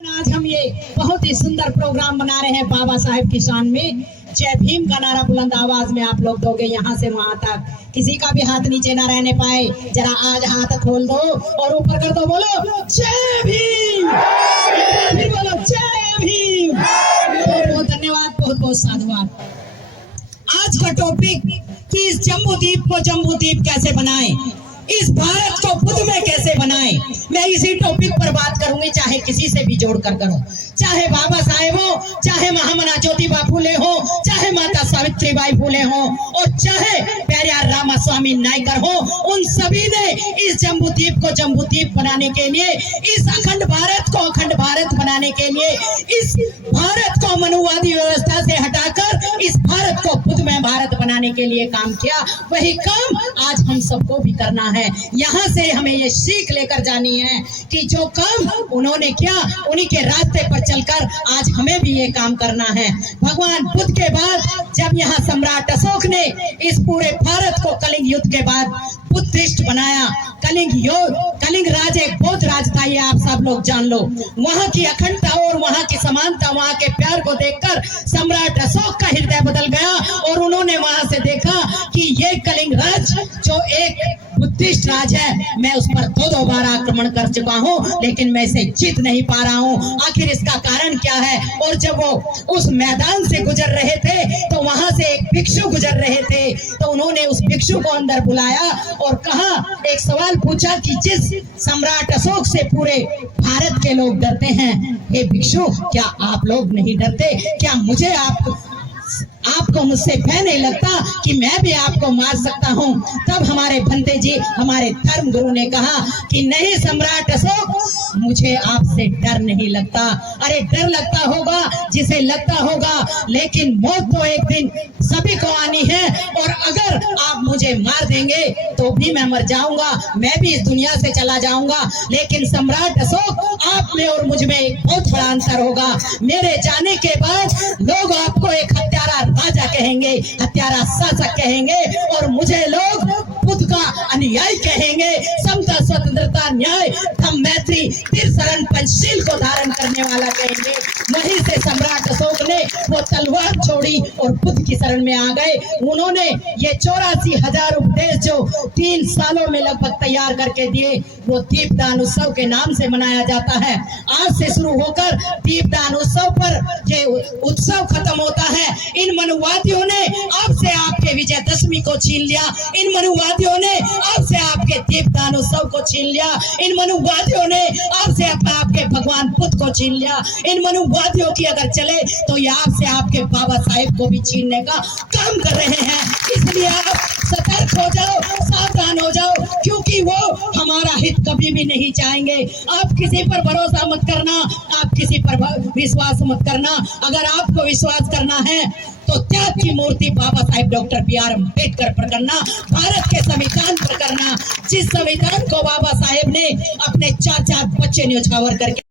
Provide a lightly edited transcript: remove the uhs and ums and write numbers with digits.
आज हम ये बहुत ही सुंदर प्रोग्राम बना रहे हैं बाबा साहेब की शान में। जय भीम का नारा बुलंद आवाज में आप लोग दोगे यहाँ से वहां तक, किसी का भी हाथ नीचे ना रहने पाए। जरा आज हाथ खोल दो और ऊपर कर दो, बोलो जय भीम, फिर बोलो जय भीम। बहुत बहुत धन्यवाद, बहुत बहुत साधुवाद। आज का टॉपिक कि इस जम्बू द्वीप को जम्बू द्वीप कैसे बनाएं, इस भारत को बुद्ध में कैसे बनाएं, मैं इसी टॉपिक पर बात करूंगी। चाहे किसी से भी जोड़कर करो, चाहे बाबा साहेब हो, चाहे महामना ज्योतिबा फूले हो, चाहे माता सावित्रीबाई फूले हो, और चाहे पेरियार रामास्वामी नायकर हो, उन सभी ने इस जम्बू द्वीप को जम्बू द्वीप बनाने के लिए, इस अखंड भारत को अखंड भारत बनाने के लिए, इस भारत को मनुवादी व्यवस्था से हटाकर इस भारत को बुद्धमय भारत बनाने के लिए काम किया। वही काम आज हम सबको भी करना है। यहाँ से हमें ये सीख लेकर जानी है कि जो काम उन्होंने किया, उन्हीं के रास्ते पर चलकर आज हमें भी ये काम करना है। भगवान बुद्ध के बाद जब यहाँ सम्राट अशोक ने इस पूरे भारत को कलिंग युद्ध के बाद बुद्धिस्ट बनाया, कलिंग राज एक बौद्ध राज था, ये आप सब लोग जान लो। वहाँ की अखंडता और वहाँ की समानता, वहाँ के प्यार को देखकर सम्राट अशोक का हृदय बदल गया और उन्होंने वहाँ से देखा कि ये कलिंग राज जो एक बुद्धिस्ट राज है, मैं उस पर दो बार आक्रमण कर चुका हूँ, लेकिन मैं इसे जीत नहीं पा रहा हूँ। आखिर इसका कारण क्या है? और जब वो उस मैदान से गुजर रहे थे तो वहां से एक भिक्षु गुजर रहे थे, तो उन्होंने उस भिक्षु को अंदर बुलाया और कहा, एक सवाल पूछा कि जिस सम्राट अशोक से पूरे भारत के लोग डरते हैं, हे भिक्षु, क्या आप लोग नहीं डरते? क्या मुझे आपको मुझसे भय नहीं लगता कि मैं भी आपको मार सकता हूं? तब हमारे भंते जी, हमारे धर्म गुरु ने कहा कि नहीं सम्राट अशोक, मुझे आपसे डर नहीं लगता। अरे डर लगता होगा जिसे लगता होगा, लेकिन मौत तो एक दिन सभी को आनी है, और अगर आप मुझे मार देंगे तो भी मैं मर जाऊंगा, मैं भी इस दुनिया से चला जाऊंगा। लेकिन सम्राट अशोक, आप में और मुझ में एक बहुत बड़ा अंतर होगा। मेरे जाने के बाद लोग आपको एक हत्यारा राजा कहेंगे, हत्यारा शासक कहेंगे, और मुझे लोग बुद्ध का अनुयायी कहेंगे। समता, स्वतंत्रता, न्याय, धम्म, मैत्री, त्रिशरण, पंचशील को धारण करने वाला कहेंगे। वहीं से सम्राट अशोक ने वो तलवार छोड़ी और बुद्ध की शरण में आ गए। उन्होंने ये 84,000 उपदेश जो 3 सालों में लगभग तैयार करके दिए, वो दीपदान उत्सव के नाम से मनाया जाता है। आज से शुरू होकर दीपदान उत्सव पर ये उत्सव खत्म होता है। इन मनुवादियों ने आपसे आपके विजयदशमी को छीन लिया, इन मनुवादियों ने आपसे आपके दीपदान उत्सव को छीन लिया, इन मनुवादियों ने आपसे आपके भगवान बुद्ध को छीन लिया। इन मनुवादियों की अगर चले तो ये आपसे आपके बाबा साहेब को भी छीनने का काम कर रहे हैं। इसलिए आप सतर्क हो जाओ, सावधान हो जाओ, क्योंकि वो हमारा हित कभी भी नहीं चाहेंगे। आप किसी पर भरोसा मत करना, आप किसी पर विश्वास मत करना। अगर आपको विश्वास करना है तो त्याग की मूर्ति बाबा साहेब डॉक्टर बी.आर. अम्बेडकर पर करना, भारत के संविधान पर करना, जिस संविधान को बाबा साहेब ने अपने 4 बच्चे न्योछावर करके